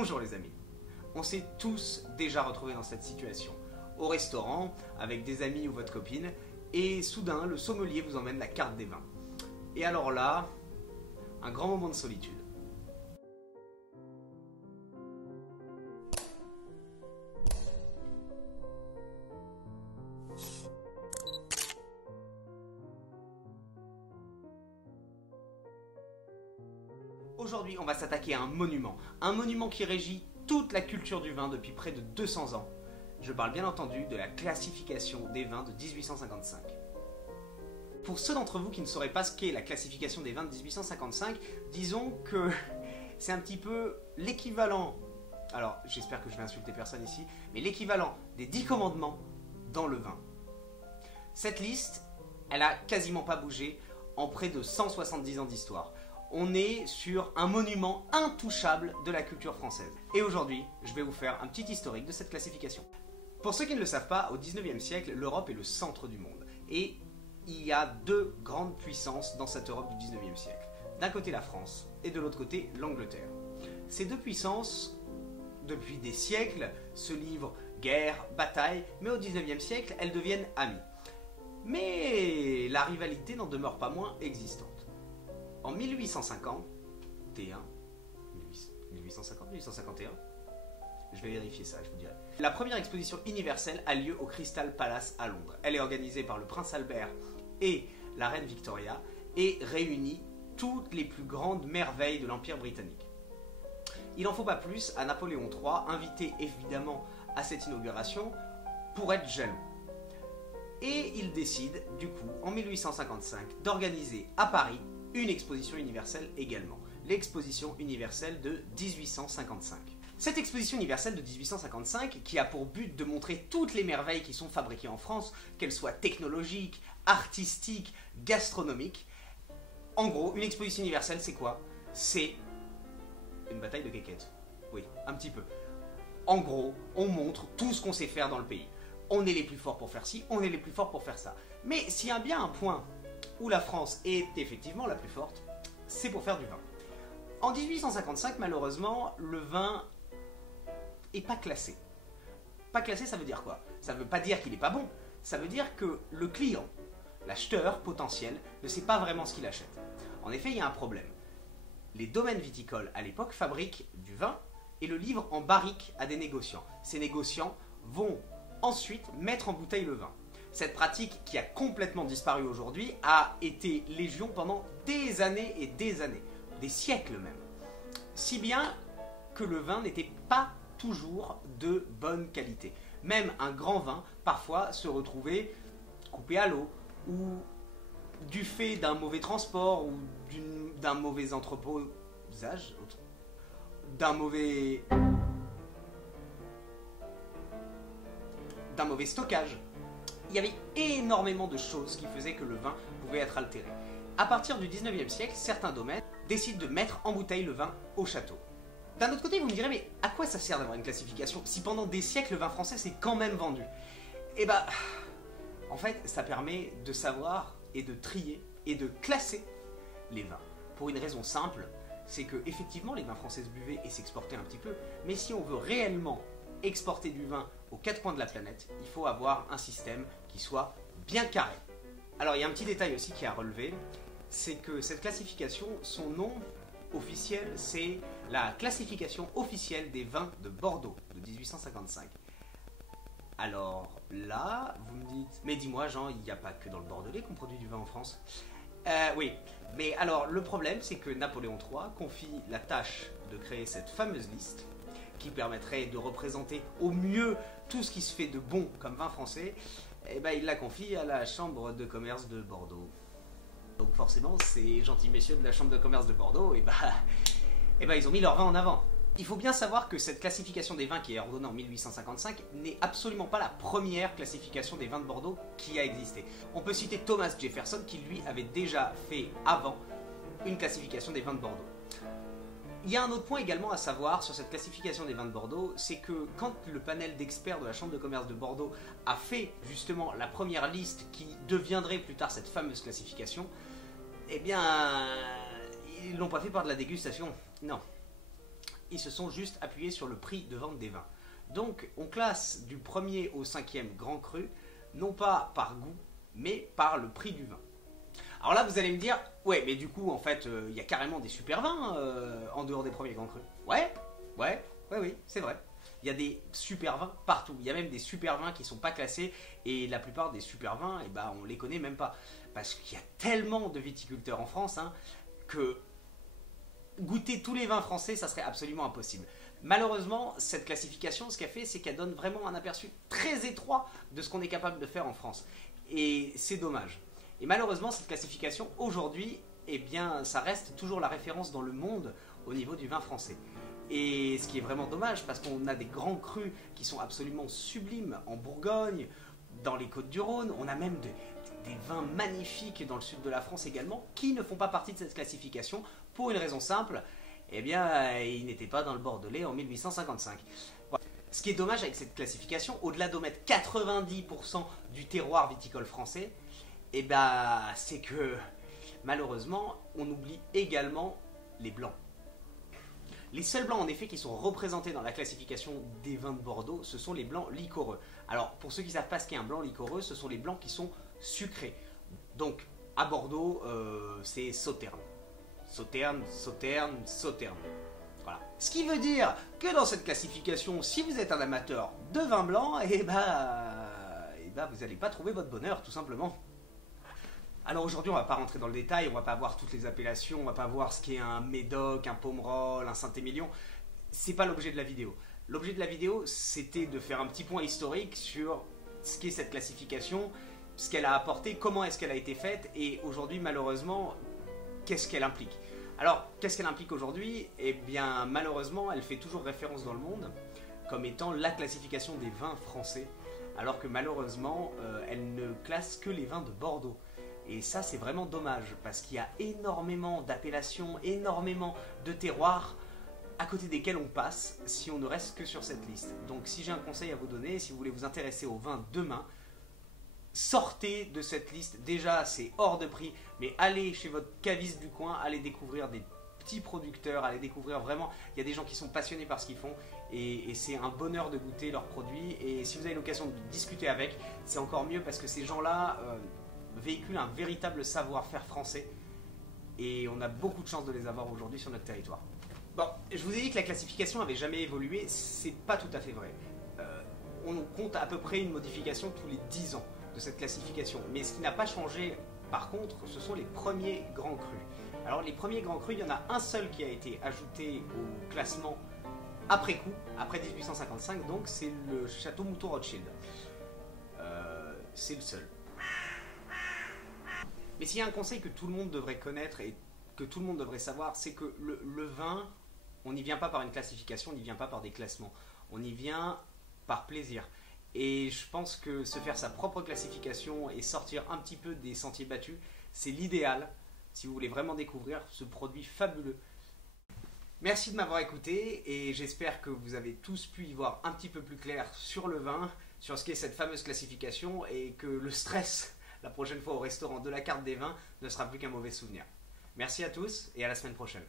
Bonjour les amis. On s'est tous déjà retrouvés dans cette situation. Au restaurant, avec des amis ou votre copine, et soudain, le sommelier vous emmène la carte des vins. Et alors là, un grand moment de solitude. Aujourd'hui, on va s'attaquer à un monument qui régit toute la culture du vin depuis près de 200 ans. Je parle bien entendu de la classification des vins de 1855. Pour ceux d'entre vous qui ne sauraient pas ce qu'est la classification des vins de 1855, disons que c'est un petit peu l'équivalent, alors j'espère que je vais insulter personne ici, mais l'équivalent des 10 commandements dans le vin. Cette liste, elle a quasiment pas bougé en près de 170 ans d'histoire. On est sur un monument intouchable de la culture française. Et aujourd'hui, je vais vous faire un petit historique de cette classification. Pour ceux qui ne le savent pas, au 19e siècle, l'Europe est le centre du monde. Et il y a deux grandes puissances dans cette Europe du 19e siècle. D'un côté la France et de l'autre côté l'Angleterre. Ces deux puissances, depuis des siècles, se livrent guerre, bataille, mais au 19e siècle, elles deviennent amies. Mais la rivalité n'en demeure pas moins existante. En 1851, je vais vérifier ça, je vous dirai. La première exposition universelle a lieu au Crystal Palace à Londres. Elle est organisée par le prince Albert et la reine Victoria et réunit toutes les plus grandes merveilles de l'Empire britannique. Il n'en faut pas plus à Napoléon III, invité évidemment à cette inauguration, pour être jaloux. Et il décide, du coup, en 1855, d'organiser à Paris une exposition universelle également, l'exposition universelle de 1855. Cette exposition universelle de 1855, qui a pour but de montrer toutes les merveilles qui sont fabriquées en France, qu'elles soient technologiques, artistiques, gastronomiques, en gros, une exposition universelle, c'est quoi? C'est une bataille de quéquettes. Oui, un petit peu. En gros, on montre tout ce qu'on sait faire dans le pays. On est les plus forts pour faire ci, on est les plus forts pour faire ça. Mais s'il y a bien un point où la France est effectivement la plus forte, c'est pour faire du vin. En 1855, malheureusement, le vin est pas classé. Pas classé, ça veut dire quoi? Ça veut pas dire qu'il est pas bon, ça veut dire que le client, l'acheteur potentiel, ne sait pas vraiment ce qu'il achète. En effet, il y a un problème. Les domaines viticoles, à l'époque, fabriquent du vin et le livrent en barrique à des négociants. Ces négociants vont ensuite mettre en bouteille le vin. Cette pratique, qui a complètement disparu aujourd'hui, a été légion pendant des années et des années, des siècles même. Si bien que le vin n'était pas toujours de bonne qualité. Même un grand vin, parfois, se retrouvait coupé à l'eau, ou du fait d'un mauvais transport, ou d'un mauvais entreposage, d'un mauvais stockage. Il y avait énormément de choses qui faisaient que le vin pouvait être altéré. À partir du 19e siècle, certains domaines décident de mettre en bouteille le vin au château. D'un autre côté, vous me direz, mais à quoi ça sert d'avoir une classification si pendant des siècles le vin français s'est quand même vendu? Eh ben, en fait, ça permet de savoir et de trier et de classer les vins. Pour une raison simple, c'est que effectivement les vins français se buvaient et s'exportaient un petit peu, mais si on veut réellement exporter du vin aux quatre coins de la planète, il faut avoir un système qui soit bien carré. Alors il y a un petit détail aussi qui est à relever, c'est que cette classification, son nom officiel, c'est la classification officielle des vins de Bordeaux de 1855. Alors là, vous me dites, mais dis-moi Jean, il n'y a pas que dans le Bordelais qu'on produit du vin en France? Oui, mais alors le problème, c'est que Napoléon III confie la tâche de créer cette fameuse liste qui permettrait de représenter au mieux tout ce qui se fait de bon comme vin français, et ben il la confie à la Chambre de commerce de Bordeaux. Donc forcément, ces gentils messieurs de la Chambre de commerce de Bordeaux, et ben ils ont mis leur vin en avant. Il faut bien savoir que cette classification des vins qui est ordonnée en 1855 n'est absolument pas la première classification des vins de Bordeaux qui a existé. On peut citer Thomas Jefferson qui lui avait déjà fait avant une classification des vins de Bordeaux. Il y a un autre point également à savoir sur cette classification des vins de Bordeaux, c'est que quand le panel d'experts de la Chambre de commerce de Bordeaux a fait justement la première liste qui deviendrait plus tard cette fameuse classification, eh bien, ils l'ont pas fait par de la dégustation, non. ils se sont juste appuyés sur le prix de vente des vins. Donc on classe du premier au cinquième grand cru, non pas par goût, mais par le prix du vin. Alors là vous allez me dire, ouais mais du coup en fait il y a carrément des super vins en dehors des premiers grands crus. Oui, c'est vrai. Il y a des super vins partout. Il y a même des super vins qui ne sont pas classés. Et la plupart des super vins, eh ben, on ne les connaît même pas. Parce qu'il y a tellement de viticulteurs en France que goûter tous les vins français, ça serait absolument impossible. Malheureusement, cette classification, ce qu'elle fait, c'est qu'elle donne vraiment un aperçu très étroit de ce qu'on est capable de faire en France. Et c'est dommage. Et malheureusement, cette classification, aujourd'hui, eh bien, ça reste toujours la référence dans le monde au niveau du vin français. Et ce qui est vraiment dommage, parce qu'on a des grands crus qui sont absolument sublimes en Bourgogne, dans les Côtes-du-Rhône, on a même des vins magnifiques dans le sud de la France également, qui ne font pas partie de cette classification, pour une raison simple, eh bien, ils n'étaient pas dans le Bordelais en 1855. Voilà. Ce qui est dommage avec cette classification, au-delà d'omettre 90% du terroir viticole français, eh ben, c'est que, malheureusement, on oublie également les blancs. Les seuls blancs en effet qui sont représentés dans la classification des vins de Bordeaux, ce sont les blancs liquoreux. Alors pour ceux qui ne savent pas ce qu'est un blanc liquoreux, ce sont les blancs qui sont sucrés. Donc à Bordeaux, c'est Sauterne. Sauterne. Voilà. Ce qui veut dire que dans cette classification, si vous êtes un amateur de vin blanc, eh ben, vous n'allez pas trouver votre bonheur tout simplement. Alors aujourd'hui, on ne va pas rentrer dans le détail, on ne va pas voir toutes les appellations, on ne va pas voir ce qu'est un Médoc, un Pomerol, un Saint-Émilion. C'est pas l'objet de la vidéo. L'objet de la vidéo, c'était de faire un petit point historique sur ce qu'est cette classification, ce qu'elle a apporté, comment est-ce qu'elle a été faite, et aujourd'hui, malheureusement, qu'est-ce qu'elle implique. Alors, qu'est-ce qu'elle implique aujourd'hui? Eh bien, malheureusement, elle fait toujours référence dans le monde comme étant la classification des vins français, alors que malheureusement, elle ne classe que les vins de Bordeaux. Et ça, c'est vraiment dommage, parce qu'il y a énormément d'appellations, énormément de terroirs à côté desquels on passe si on ne reste que sur cette liste. Donc si j'ai un conseil à vous donner, si vous voulez vous intéresser aux vins demain, sortez de cette liste. Déjà, c'est hors de prix, mais allez chez votre caviste du coin, allez découvrir des petits producteurs, allez découvrir vraiment, il y a des gens qui sont passionnés par ce qu'ils font, et c'est un bonheur de goûter leurs produits. Et si vous avez l'occasion de discuter avec, c'est encore mieux, parce que ces gens-là véhiculent un véritable savoir-faire français, et on a beaucoup de chance de les avoir aujourd'hui sur notre territoire. Bon, je vous ai dit que la classification avait jamais évolué, c'est pas tout à fait vrai. On compte à peu près une modification tous les 10 ans de cette classification, mais ce qui n'a pas changé par contre, ce sont les premiers grands crus. Alors les premiers grands crus, il y en a un seul qui a été ajouté au classement après coup, après 1855, donc c'est le château Mouton Rothschild. C'est le seul. Mais s'il y a un conseil que tout le monde devrait connaître et que tout le monde devrait savoir, c'est que le vin, on n'y vient pas par une classification, on n'y vient pas par des classements. On y vient par plaisir. Et je pense que se faire sa propre classification et sortir un petit peu des sentiers battus, c'est l'idéal si vous voulez vraiment découvrir ce produit fabuleux. Merci de m'avoir écouté, et j'espère que vous avez tous pu y voir un petit peu plus clair sur le vin, sur ce qu'est cette fameuse classification, et que le stress la prochaine fois au restaurant de la carte des vins ne sera plus qu'un mauvais souvenir. Merci à tous et à la semaine prochaine.